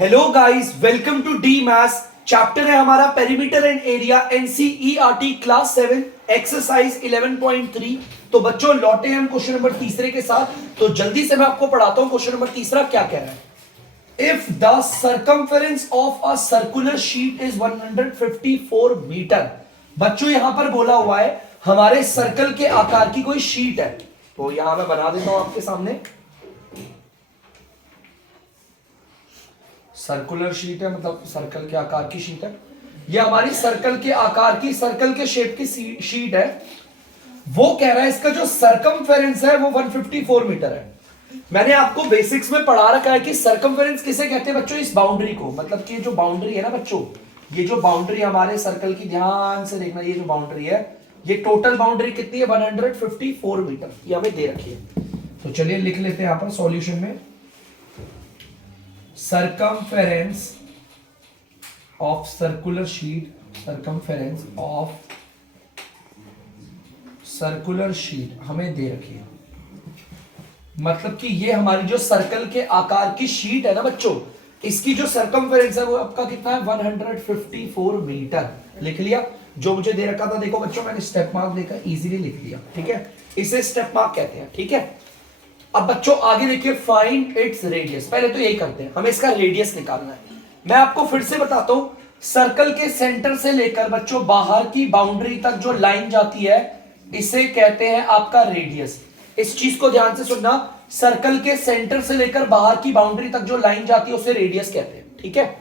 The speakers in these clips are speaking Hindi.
Hello guys, welcome to the maths. Chapter है हमारा perimeter and area, NCERT class 7 exercise 11.3। तो बच्चों लौटे हम क्वेश्चन नंबर तीसरे के साथ। तो जल्दी से मैं आपको पढ़ाता हूं क्वेश्चन नंबर तीसरा क्या कह रहा है। If the circumference of a circular sheet is 154 metre. बच्चों यहां पर बोला हुआ है हमारे सर्कल के आकार की कोई शीट है। तो यहां मैं बना देता हूं आपके सामने। सर्कुलर शीट है, मतलब सर्कल के आकार की शीट है। ये हमारी सर्कल के आकार की, सर्कल के शेप की शीट है। वो कह रहा है इसका जो सर्कमफेरेंस है वो 154 मीटर है। मैंने आपको बेसिक्स में पढ़ा रखा है कि सर्कमफेरेंस किसे कहते हैं बच्चों, इस बाउंड्री को। मतलब कि जो बाउंड्री है ना बच्चों, ये जो बाउंड्री हमारे सर्कल की, ध्यान से देखना, ये जो बाउंड्री है, ये टोटल बाउंड्री कितनी है 154 मीटर, ये हमें दे रखी है। तो चलिए लिख लेते हैं यहां पर सॉल्यूशन में। circumference of circular sheet, circumference of circular sheet हमें दे रखी है। मतलब कि ये हमारी जो सर्कल के आकार की शीट है ना बच्चों, इसकी जो सर्कमफेरेंस है वो आपका कितना है 154 मीटर। लिख लिया जो मुझे दे रखा था। देखो बच्चों मैंने स्टेप मार्क देकर इजीली लिख लिया, ठीक है। इसे स्टेप मार्क कहते हैं, ठीक है। अब बच्चों आगे देखिए, फाइंड इट्स रेडियस। पहले तो यही करते हैं, हमें इसका रेडियस निकालना है। मैं आपको फिर से बताता हूं, सर्कल के सेंटर से लेकर बच्चों बाहर की बाउंड्री तक जो लाइन जाती है इसे कहते हैं आपका रेडियस। इस चीज को ध्यान से सुनना, सर्कल के सेंटर से लेकर बाहर की बाउंड्री तक जो लाइन जाती है उसे रेडियस कहते हैं, ठीक है।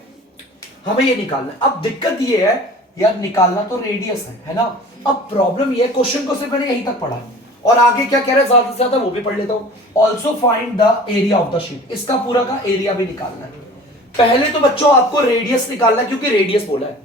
हमें ये निकालना है। अब दिक्कत ये है यार, निकालना तो रेडियस है ना। अब प्रॉब्लम ये है, क्वेश्चन को सिर्फ मैंने यहीं तक पढ़ा है और आगे क्या कह रहा है ज्यादा से ज्यादा वो भी पढ़ लेता हूं। Also find the area of the sheet, इसका पूरा का एरिया भी निकालना है। पहले तो बच्चों आपको रेडियस निकालना है क्योंकि रेडियस बोला है।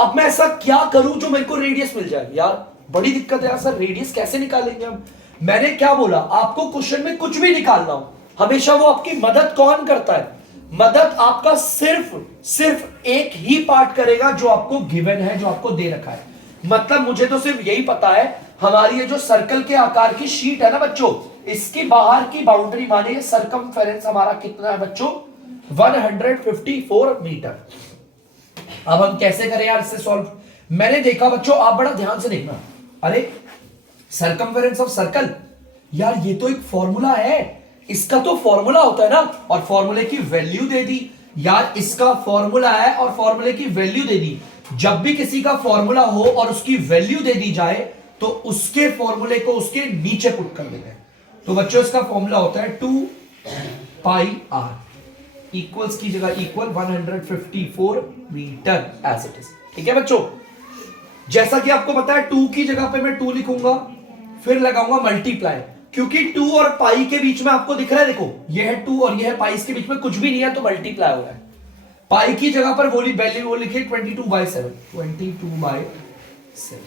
अब मैं ऐसा क्या करूं जो मेरे को रेडियस मिल जाए। यार बड़ी दिक्कत है यार, सर रेडियस कैसे निकालेंगे हम। मैंने क्या बोला आपको, क्वेश्चन में कुछ भी निकालना हो हमेशा वो आपकी मदद कौन करता है, मदद आपका सिर्फ एक ही पार्ट करेगा जो आपको गिवन है, जो आपको दे रखा है। मतलब मुझे तो सिर्फ यही पता है हमारी ये जो सर्कल के आकार की शीट है ना बच्चों, इसकी बाहर की बाउंड्री माने सर्कमफेरेंस हमारा कितना है बच्चों 154 मीटर। अब हम कैसे करें यार इससे सॉल्व। मैंने देखा बच्चों, आप बड़ा ध्यान से देखना, अरे सर्कमफेरेंस ऑफ सर्कल, यार ये तो एक फॉर्मूला है, इसका तो फॉर्मूला होता है ना, और फॉर्मूले की वैल्यू दे दी। यार इसका फॉर्मूला है और फॉर्मूले की वैल्यू दे दी। जब भी किसी का फॉर्मूला हो और उसकी वैल्यू दे दी जाए तो उसके फॉर्मूले को उसके नीचे पुट कर देते हैं। तो बच्चों इसका फॉर्मूला होता है 2 पाई आर, इक्वल्स की जगह equal 154 metre as it is, ठीक है बच्चों। जैसा कि आपको पता है 2 की जगह पे मैं 2 लिखूंगा, फिर लगाऊंगा मल्टीप्लाई, क्योंकि 2 और पाई के बीच में आपको दिख रहा है, देखो ये है 2 और ये है पाई, इसके बीच में कुछ भी नहीं है तो मल्टीप्लाई हो रहा है। पाई की जगह पर वैल्यू वो लिखिए 22/7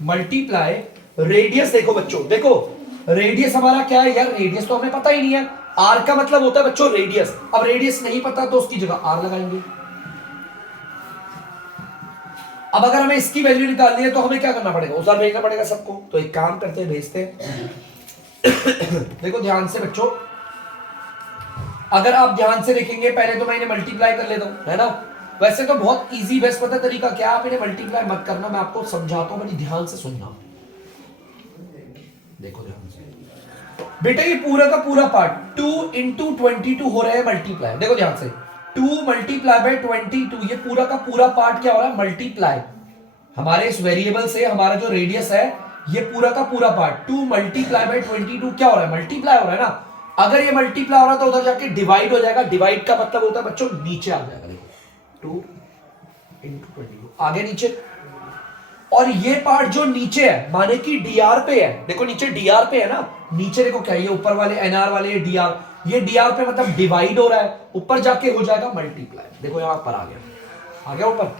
मल्टीप्लाई रेडियस। देखो बच्चों, देखो रेडियस हमारा क्या है यार, रेडियस तो हमें पता ही नहीं है। आर का मतलब होता है बच्चों रेडियस। अब रेडियस नहीं पता तो उसकी जगह आर लगाएंगे। अब अगर हमें इसकी वैल्यू निकालनी है तो हमें क्या करना पड़ेगा, उधर भेजना पड़ेगा सबको। तो एक काम करते हैं, भेजते हैं। देखो ध्यान से बच्चों, अगर आप ध्यान से देखेंगे, पहले तो मैं इन्हें मल्टीप्लाई कर लेता हूं, है ना। वैसे तो बहुत इजी बेस्ट पता तरीका क्या, आप इन्हें मल्टीप्लाई मत करना, मैं आपको समझाता हूं, बड़ी ध्यान से सुनना। देखो ध्यान से बेटा, ये पूरा का पूरा पार्ट 2 इंटू 22 हो रहा है मल्टीप्लाई। देखो ध्यान से 2 मल्टीप्लाई बाय 22, ये पूरा का पूरा पार्ट क्या हो रहा है मल्टीप्लाई। हमारे इस वेरिएबल से हमारा जो रेडियस है, ये पूरा का पूरा पार्ट 2 मल्टीप्लाई बाय 22 क्या हो रहा है मल्टीप्लाई हो रहा है ना। अगर ये मल्टीप्लाई हो रहा है तो उधर जाके डिवाइड हो जाएगा। डिवाइड का मतलब होता है बच्चों नीचे आ जाएगा। देखो 2 इंटू 22 आगे नीचे, और ये पार्ट जो नीचे है माने कि डीआर पे है। देखो नीचे डीआर पे है ना, नीचे देखो क्या, ये ऊपर वाले एनआर वाले, ये डीआर, ये डीआर पे मतलब डिवाइड हो रहा है, ऊपर जाके हो जाएगा मल्टीप्लाई। देखो यहां पर आ गया ऊपर।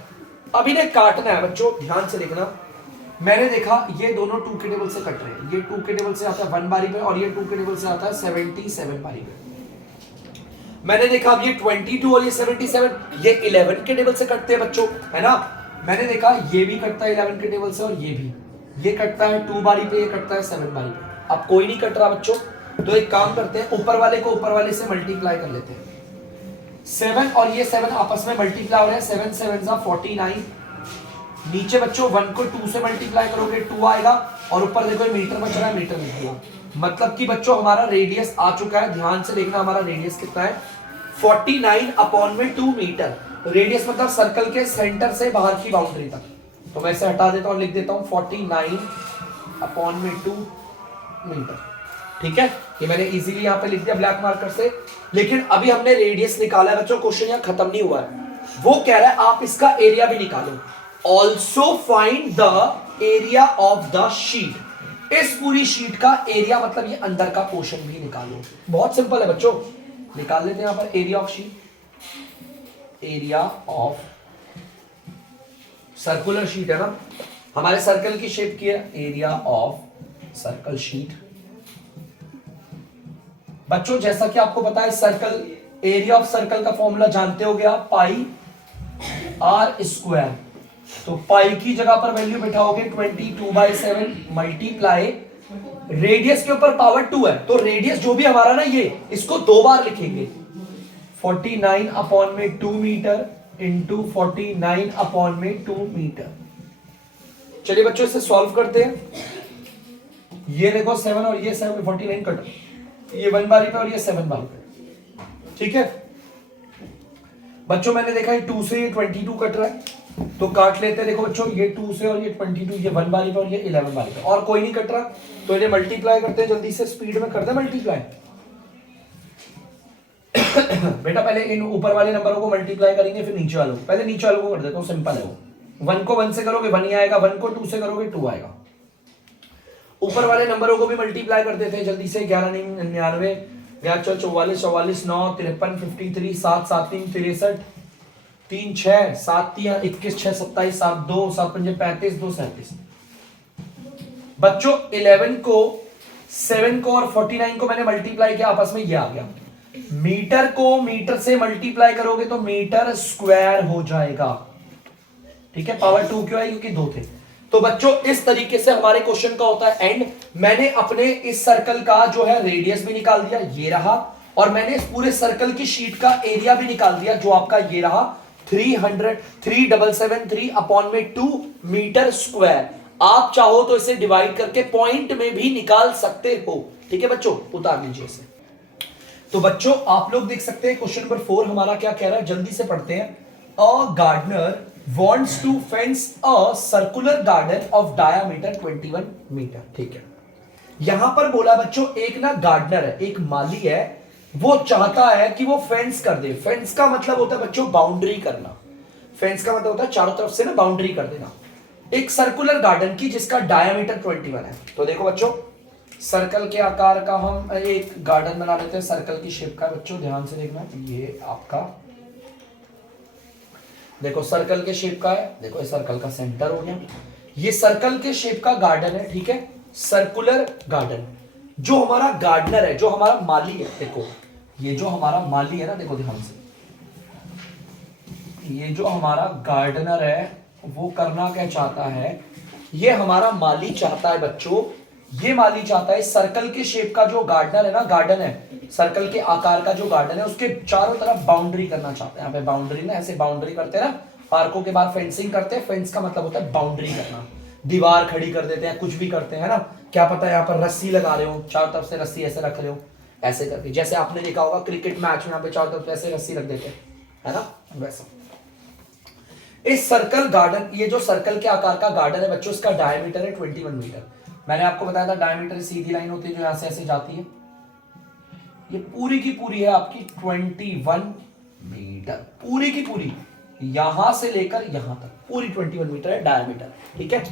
अब इन्हें काटना है बच्चों, ध्यान से देखना। मैंने देखा ये दोनों 2 के टेबल से कट रहे हैं, ये 2 के टेबल से आता है 1 बारी पे और ये 2 के टेबल से आता है 77 बारी पे। मैंने देखा अब ये 22 और ये 77 ये 11 के टेबल से कटते हैं बच्चों, है ना। मैंने देखा ये भी कटता है 11 के टेबल से और ये भी, ये कटता है 2 बारी पे, ये कटता है 7 बारी पे। अब कोई नहीं कट रहा बच्चों, तो एक काम करते हैं, ऊपर वाले को ऊपर वाले से मल्टीप्लाई कर लेते हैं। 7 और ये 7 आपस में मल्टीप्लाई हो रहे हैं, 7 7 जा 49। नीचे बच्चों 1 को 2 से मल्टीप्लाई करोगे 2 आएगा, और ऊपर देखो ये मीटर बच रहा है, मीटर निकला। मतलब कि बच्चों हमारा रेडियस आ चुका है, ध्यान से देखना हमारा रेडियस कितना है, 49 अपॉन में 2 मीटर। रेडियस मतलब सर्कल के सेंटर से बाहर की बाउंड्री तक। तो मैं इसे हटा देता हूं, लिख देता हूं 49 अपॉन में 2 मीटर। ठीक है, ये मैंने इजीली यहां पे लिख दिया ब्लैक मार्कर से। लेकिन अभी हमने रेडियस निकाला है बच्चों, क्वेश्चन यहां खत्म नहीं हुआ है। वो कह रहा है आप इसका एरिया भी निकालो, also find the area of the sheet. इस पूरी शीट का एरिया मतलब ये अंदर का पोर्शन भी निकालो। बहुत सिंपल है बच्चों, निकाल लेते हैं यहां पर area of sheet. Area of circular sheet है ना, हमारे सर्कल की शेप की है, एरिया ऑफ सर्कल शीट। बच्चों जैसा कि आपको पता है सर्कल, एरिया ऑफ सर्कल का फॉर्मूला जानते हो गया, पाई आर स्क्वायर। तो पाई की जगह पर वैल्यू बिठाओगे 22/7 मल्टीप्लाई रेडियस के ऊपर पावर 2 है, तो रेडियस जो भी हमारा ना ये, इसको 2 बार लिखेंगे, 49 अपॉन में 2 मीटर इंटू 49 अपॉन में 2 मीटर। चलिए बच्चों इसे सॉल्व करते हैं। ये देखो 7 और ये 7 49 कट, ये 1 बारी पे और ये 7 बारी पे। ठीक है बच्चों, मैंने देखा है 2 से ये 22 कट रहा है, तो काट लेते हैं। देखो बच्चों ये 2 से और ये 22, ये 1 बारी पे और ये 11 बारी पे, और कोई नहीं कट रहा, तो इन्हें मल्टीप्लाई करते हैं, जल्दी से स्पीड में करते हैं मल्टीप्लाई। बेटा पहले इन ऊपर वाले नंबरों को मल्टीप्लाई करेंगे, फिर नीचे वालों को, पहले नीचे वालों को कर देता हूं, सिंपल है वो। 1 को 1 से करोगे 1 ही आएगा, 1 को 2 से करोगे 2 आएगा। ऊपर वाले नंबरों को भी मल्टीप्लाई कर देते हैं जल्दी से। 11 9 99, 11 44 44 9 53 53 7 7 3 63 3 6 7 3 21 6 27 7 2 7 5 35 2 37। बच्चों 11 को 7 को और 49 को मैंने मल्टीप्लाई किया, आपस में ये आ गया। मीटर को मीटर से मल्टीप्लाई करोगे तो मीटर स्क्वायर हो जाएगा। ठीक है, पावर 2 क्यों आई, क्योंकि 2 थे। तो बच्चों इस तरीके से हमारे क्वेश्चन का होता है एंड। मैंने अपने इस सर्कल का जो है रेडियस भी निकाल दिया, ये रहा, और मैंने इस पूरे सर्कल की शीट का एरिया भी निकाल दिया, जो आपका ये रहा 3773 अपॉन में 2 मीटर स्क्वायर। आप चाहो तो इसे डिवाइड करके पॉइंट में भी निकाल सकते हो। ठीक है बच्चों, उतार लीजिए इसे। तो बच्चों आप लोग देख सकते हैं क्वेश्चन नंबर 4 हमारा क्या कह रहा है, जल्दी से पढ़ते हैं। A gardener wants to fence a circular garden of diameter 21 metre. ठीक है, यहां पर बोला बच्चों एक ना गार्डनर है, एक माली है, वो चाहता है कि वो फेंस कर दे। फेंस का मतलब होता है बच्चों बाउंड्री करना। फेंस का मतलब होता है चारों तरफ से ना बाउंड्री कर देना एक सर्कुलर गार्डन की, जिसका डायमीटर 21 है। तो देखो बच्चों सर्कल के आकार का हम एक गार्डन बना लेते हैं, सर्कल की शेप का। बच्चों ध्यान से देखना, ये आपका देखो सर्कल के शेप का है, देखो ये सर्कल का सेंटर हो गया, ये सर्कल के शेप का गार्डन है। ठीक है, सर्कुलर गार्डन। जो हमारा गार्डनर है, जो हमारा माली है, देखो ये जो हमारा माली है ना, देखो ध्यान से, ये जो हमारा गार्डनर है वो करना क्या चाहता है, ये हमारा माली चाहता है बच्चों, ये माली चाहता है सर्कल के शेप का जो गार्डनर है ना, गार्डन है सर्कल के आकार का जो गार्डन है, उसके चारों तरफ बाउंड्री करना चाहते हैं। यहाँ पे बाउंड्री ना, ऐसे बाउंड्री करते हैं ना, पार्कों के बाहर फेंसिंग करते हैं। फेंस का मतलब होता है बाउंड्री करना, दीवार खड़ी कर देते हैं, कुछ भी करते हैं ना, क्या पता है यहाँ पर रस्सी लगा रहे हो, चारों तरफ से रस्सी ऐसे रख रहे हो, ऐसे करके, जैसे आपने देखा होगा क्रिकेट मैच में यहाँ पे चारों तरफ ऐसे रस्सी रख देते हैं, है ना, वैसा। इस सर्कल गार्डन, ये जो सर्कल के आकार का गार्डन है बच्चों, इसका डायमीटर है 21 मीटर। मैंने आपको बताया था डायमीटर सीधी लाइन होती है जो यहां से ऐसे जाती है, ये पूरी की पूरी है आपकी 21 मीटर, पूरी की पूरी यहां से लेकर यहां तक पूरी 21 मीटर है डायमीटर। ठीक है,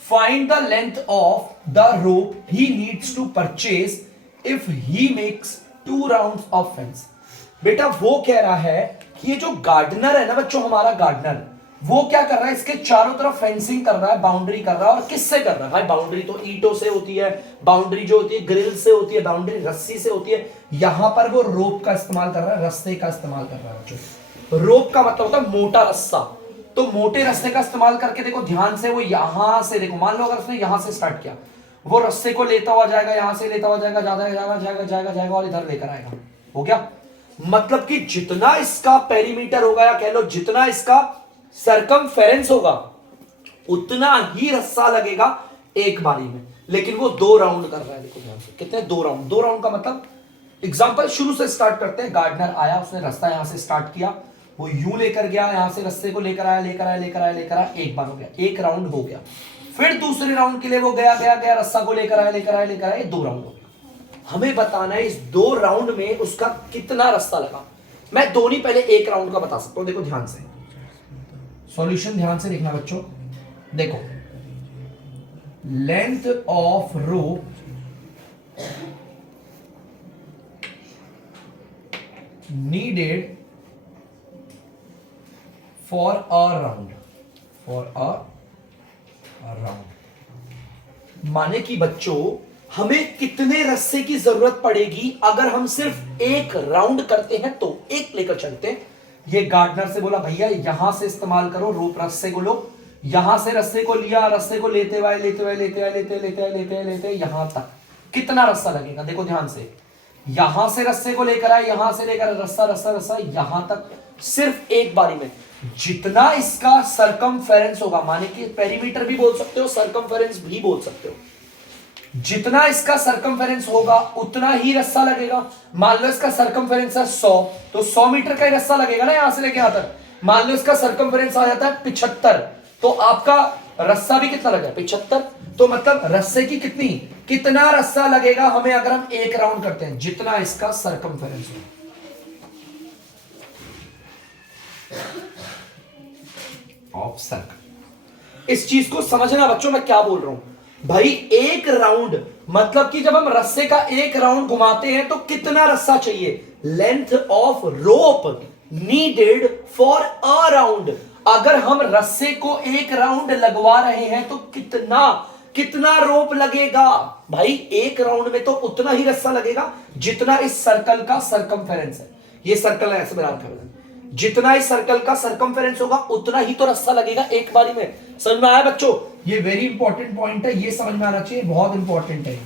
find the length of the rope he needs to purchase if he makes 2 rounds of fence. बेटा वो कह रहा है कि ये जो गार्डनर है ना बच्चों, हमारा गार्डनर, वो क्या कर रहा है, इसके चारों तरफ फेंसिंग कर रहा है, बाउंड्री कर रहा है। और किससे कर रहा है भाई, बाउंड्री तो ईंटों से होती है, बाउंड्री जो होती है ग्रिल से होती है, बाउंड्री रस्सी से होती है। यहां पर वो रोप का इस्तेमाल कर रहा है, रस्से का इस्तेमाल कर रहा है बच्चों। रोप का मतलब होता है मोटा रस्सा, तो मोटे रस्से का इस्तेमाल करके देखो ध्यान से, वो यहां से देखो, मान लो अगर उसने यहां से स्टार्ट किया, वो रस्से को लेता हुआ जाएगा, यहां से लेता हुआ जाएगा, जाएगा जाएगा जाएगा जाएगा और इधर लेकर आएगा, हो गया। मतलब कि जितना इसका पेरीमीटर होगा या कह लो जितना इसका सरकमफेरेंस होगा उतना ही रस्सा लगेगा एक बारी में, लेकिन वो 2 राउंड कर रहा है। देखो ध्यान से, कितने 2 राउंड। 2 राउंड का मतलब एग्जांपल शुरू से स्टार्ट करते हैं। गार्डनर आया, उसने रास्ता यहां से स्टार्ट किया, वो यूं लेकर गया, यहां से रस्ते को लेकर आया, एक बार हो गया, 1 राउंड हो गया। फिर दूसरे राउंड के लिए वो गया रस्सा को लेकर आया, 2 राउंड हो गया। हमें बताना है इस 2 राउंड में उसका कितना रास्ता लगा। मैं 2 नहीं, पहले 1 राउंड का बता सकता हूं। देखो ध्यान से, सॉल्यूशन ध्यान से देखना बच्चों। देखो, length of rope needed for a round, माने कि बच्चों हमें कितने रस्से की जरूरत पड़ेगी अगर हम सिर्फ 1 राउंड करते हैं तो। 1 लेकर चलते हैं। ये गार्डनर से बोला भैया यहां से इस्तेमाल करो रोप, रस्से को लो, यहां से रस्से को लिया, रस्से को लेते यहां तक कितना रस्सा लगेगा। देखो ध्यान से, यहां से रस्से को लेकर आए, यहां से लेकर रस्सा यहां तक, सिर्फ एक बारी में। जितना इसका सरकमफेरेंस होगा, माने कि पेरीमीटर भी बोल सकते हो, सरकमफेरेंस भी बोल सकते हो, जितना इसका सरकमफेरेंस होगा उतना ही रस्सा लगेगा। मान लो इसका सरकमफेरेंस है 100, तो 100 मीटर का ही रस्सा लगेगा ना, यहां से लेके यहां तक। मान लो इसका सरकमफेरेंस आ जाता है 75, तो आपका रस्सा भी कितना लगेगा 75। तो मतलब रस्से की कितना रस्सा लगेगा हमें अगर हम 1 राउंड करते हैं, जितना इसका सरकमफेरेंस हो। Of circle. इस चीज को समझना बच्चों, मैं क्या बोल रहा हूं भाई। 1 राउंड मतलब कि जब हम रस्से का 1 राउंड घुमाते हैं तो कितना रस्सा चाहिए। Length of rope needed for a round. अगर हम रस्से को 1 राउंड लगवा रहे हैं तो कितना रोप लगेगा भाई। 1 राउंड में तो उतना ही रस्सा लगेगा जितना इस सर्कल का सरकमफेरेंस है। ये सर्कल है, ऐसे बना कर, जितना इस सर्कल का सरकमफेरेंस होगा उतना ही तो रस्सा लगेगा एक बारी में। समझ में आया बच्चों? ये वेरी इंपॉर्टेंट पॉइंट है, ये समझ में आना चाहिए, बहुत इंपॉर्टेंट है,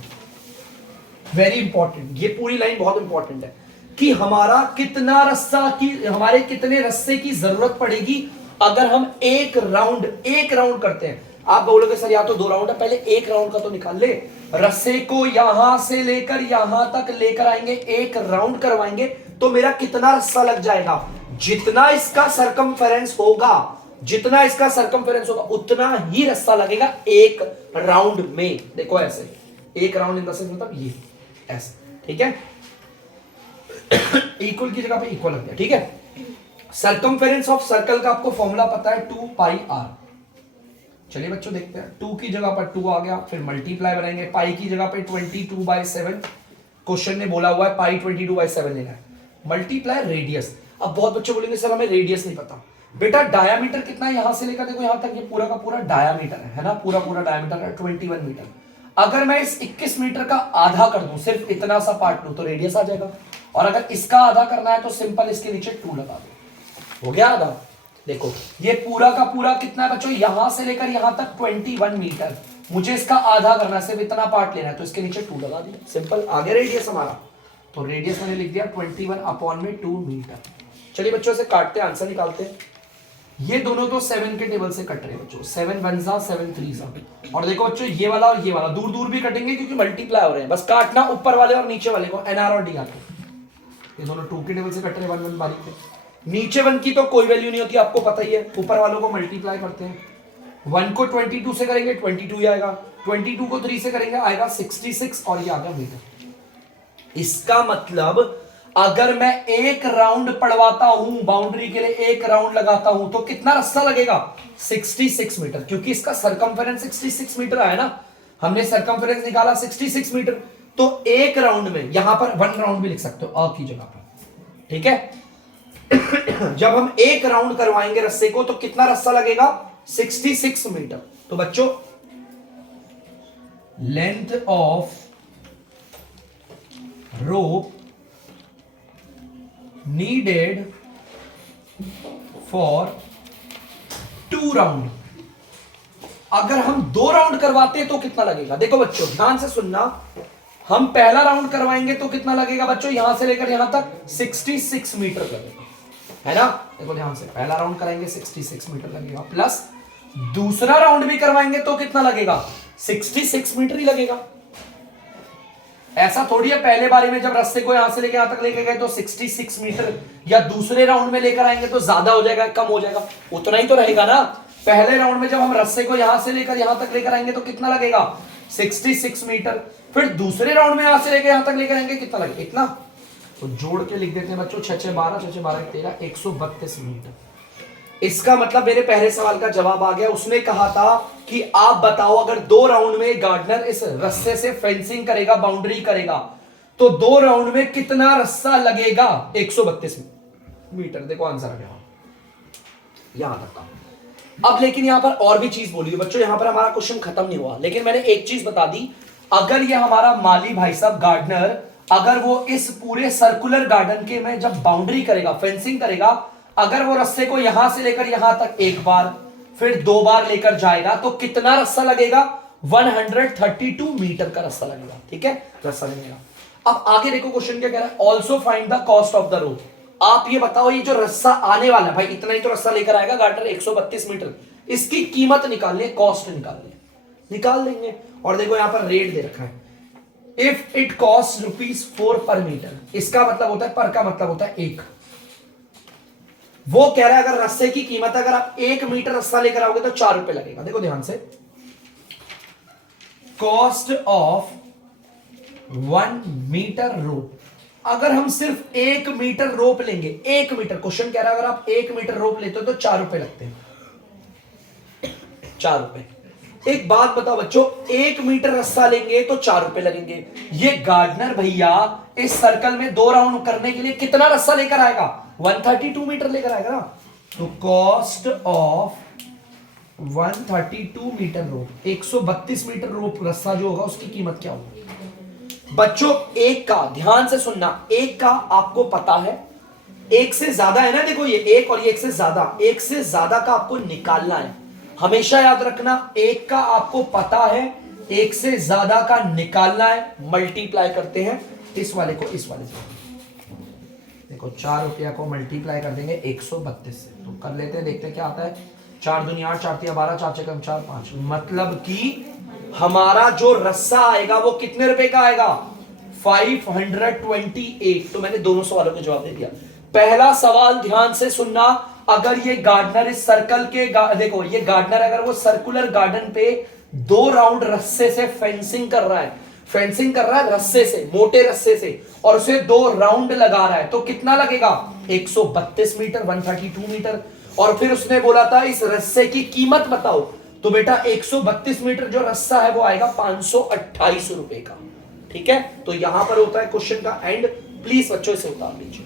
वेरी इंपॉर्टेंट। ये पूरी लाइन बहुत इंपॉर्टेंट है कि हमारा कितना रस्सा की, हमारे कितने रस्से की जरूरत पड़ेगी अगर हम 1 राउंड करते हैं। आप बोलोगे सर या तो 2 राउंड है, पहले 1 राउंड का तो निकाल ले। रस्से को यहां से लेकर यहां तक लेकर आएंगे, 1 राउंड करवाएंगे तो मेरा कितना रस्सा लग जाएगा। जितना इसका सरकमफेरेंस होगा उतना ही रस्सा लगेगा 1 राउंड में। देखो ऐसे 1 राउंड इन द सेंस मतलब ये ऐसे, ठीक है। इक्वल की जगह पे इक्वल लग गया, ठीक है। सरकमफेरेंस ऑफ सर्कल का आपको फॉर्मूला पता है 2 पाई r। चलिए बच्चों देखते हैं, 2 की जगह पर 2 आ गया, फिर मल्टीप्लाई बनाएंगे, पाई की जगह पे 22/7। क्वेश्चन ने बोला हुआ है पाई 22/7 लेना है, मल्टीप्लाई रेडियस। अब बहुत बच्चे बोलेंगे सर हमें रेडियस नहीं पता। बेटा डायामीटर कितना है यहां से लेकर देखो यहां तक, ये पूरा का पूरा डायामीटर है ना, पूरा डायामीटर है 21 मीटर। अगर मैं इस 21 मीटर का आधा कर दूं, सिर्फ इतना सा पार्ट लूं तो रेडियस आ जाएगा। और अगर इसका आधा करना है तो सिंपल इसके नीचे 2 लगा दो, हो गया आधा। देखो ये पूरा का पूरा कितना है बच्चों, यहां से लेकर यहां तक 21 मीटर। मुझे इसका आधा करना है, सिर्फ इतना पार्ट लेना है, तो इसके नीचे 2 लगा दिया, सिंपल। आगे रेडियस हमारा, तो रेडियस मैंने लिख दिया 21/2 मीटर। चलिए बच्चों से काटते हैं, आंसर निकालते हैं। ये दोनों तो 7 के टेबल से कट रहे हैं बच्चों, 7 1 7 3। और देखो बच्चों ये वाला और ये वाला दूर दूर भी कटेंगे क्योंकि मल्टीप्लाई हो रहे हैं, बस काटना ऊपर वाले और नीचे वाले को, एनआर और डीआर को। ये दोनों 2 के टेबल से कट रहे हैं 1 1 बारीक पे। नीचे 1 की तो कोई वैल्यू नहीं होती, आपको पता ही है। ऊपर वालों को मल्टीप्लाई करते हैं, 1 को 22 से करेंगे 22 ही आएगा, 22 को 3 से करेंगे आएगा 66, और ये आ गया मीटर। इसका मतलब अगर मैं 1 राउंड पड़वाता हूं, बाउंड्री के लिए 1 राउंड लगाता हूं, तो कितना रस्सा लगेगा 66 मीटर, क्योंकि इसका सरकमफेरेंस 66 मीटर आया ना, हमने सरकमफेरेंस निकाला 66 मीटर। तो 1 राउंड में, यहां पर 1 राउंड भी लिख सकते हो अ की जगह पर, ठीक है। जब हम 1 राउंड करवाएंगे रस्से को तो कितना रस्सा लगेगा 66 मीटर। तो बच्चों length of rope needed for 2 round, अगर हम 2 राउंड करवाते हैं तो कितना लगेगा। देखो बच्चों ध्यान से सुनना, हम पहला राउंड करवाएंगे तो कितना लगेगा बच्चों, यहां से लेकर यहां तक 66 मीटर लगेगा, है ना। देखो ध्यान से, पहला राउंड कराएंगे 66 मीटर लगेगा, प्लस दूसरा राउंड भी करवाएंगे तो कितना लगेगा, 66 मीटर ही लगेगा। ऐसा थोड़ी है पहले बारी में जब रस्ते को यहां से लेकर यहां तक लेके गए तो 66 मीटर, या दूसरे राउंड में लेकर आएंगे तो ज्यादा हो जाएगा कम हो जाएगा, उतना ही तो रहेगा ना। पहले राउंड में जब हम रस्ते को यहां से लेकर यहां तक लेकर आएंगे तो कितना लगेगा, 66 मीटर। फिर दूसरे राउंड में यहां से लेकर यहां तक लेकर आएंगे कितना लगेगा, इतना। तो जोड़ के लिख देते हैं बच्चों, 6 6 12 6 6 12 13 132 मीटर। इसका मतलब मेरे पहले सवाल का जवाब आ गया। उसने कहा था कि आप बताओ अगर 2 राउंड में गार्डनर इस रस्से से फेंसिंग करेगा, बाउंड्री करेगा, तो 2 राउंड में कितना रस्सा लगेगा, 132 मीटर। देखो आंसर आ गया यहां तक का। अब लेकिन यहां पर और भी चीज बोली है बच्चों, यहां पर हमारा क्वेश्चन खत्म नहीं हुआ, लेकिन मैंने एक चीज बता दी। अगर ये हमारा माली भाई साहब गार्डनर, अगर वो इस पूरे सर्कुलर गार्डन के में जब बाउंड्री करेगा, फेंसिंग करेगा, अगर वो रस्से को यहां से लेकर यहां तक एक बार, फिर 2 बार लेकर जाएगा तो कितना रस्सा लगेगा, 132 मीटर का रस्सा लगेगा। ठीक है, रस्सा लगेगा। अब आगे देखो क्वेश्चन क्या कह रहा है, also find the cost of the रोप। आप ये बताओ ये जो रस्सा आने वाला है भाई, इतना ही तो रस्सा लेकर आएगा गार्डनर 132 मीटर, इसकी कीमत निकालनी है, कॉस्ट निकालनी है, निकाल देंगे। और देखो यहां पर रेट दे रखा है, इफ इट कॉस्ट ₹4 पर मीटर, इसका मतलब होता है, पर का मतलब होता है 1। वो कह रहा है अगर रस्से की कीमत, अगर आप 1 मीटर रस्सा लेकर आओगे तो 4 रुपए लगेगा। देखो ध्यान से, कॉस्ट ऑफ 1 मीटर रोप, अगर हम सिर्फ 1 मीटर रोप लेंगे, 1 मीटर, क्वेश्चन कह रहा है अगर आप 1 मीटर रोप लेते हो तो 4 रुपए लगते हैं, 4 रुपए। एक बात बताओ बच्चों, 1 मीटर रस्सा लेंगे तो 4 रुपए लगेंगे। ये गार्डनर भैया इस सर्कल में 2 राउंड करने के लिए कितना रस्सा लेकर आएगा, 132 मीटर लेकर आएगा ना। तो cost of 132 metre rope, 132 metre rope रस्सा जो होगा उसकी कीमत क्या होगी बच्चों। एक का, ध्यान से सुनना, एक का आपको पता है, एक से ज्यादा है ना, देखो ये एक और ये एक से ज्यादा, एक से ज्यादा का आपको निकालना है। हमेशा याद रखना, एक का आपको पता है, एक से ज्यादा का निकालना है, मल्टीप्लाई करते हैं इस वाले को इस वाले से। देखो 4 रुपया को मल्टीप्लाई कर देंगे 132 से, तो कर लेते हैं, देखते हैं क्या आता है। 4 दूनी 8, 4 तिया 12, 4 छक्का 4 5, मतलब कि हमारा जो रस्सा आएगा वो कितने रुपए का आएगा, 528। तो मैंने दोनों सवालों का जवाब दे दिया। पहला सवाल ध्यान से सुनना, अगर ये गार्डनर इस सर्कल के देखो ये गार्डनर अगर वो सर्कुलर गार्डन पे 2 राउंड रस्से से फेंसिंग कर रहा है, फेंसिंग कर रहा है रस्से से, मोटे रस्से से, और उसे 2 राउंड लगा रहा है, तो कितना लगेगा, 132 मीटर, 132 मीटर। और फिर उसने बोला था इस रस्से की कीमत बताओ, तो बेटा 132 मीटर जो रस्सा है वो आएगा 528 रुपए का। ठीक है, तो यहां पर होता है क्वेश्चन का एंड। प्लीज बच्चों इसे उतार लीजिए।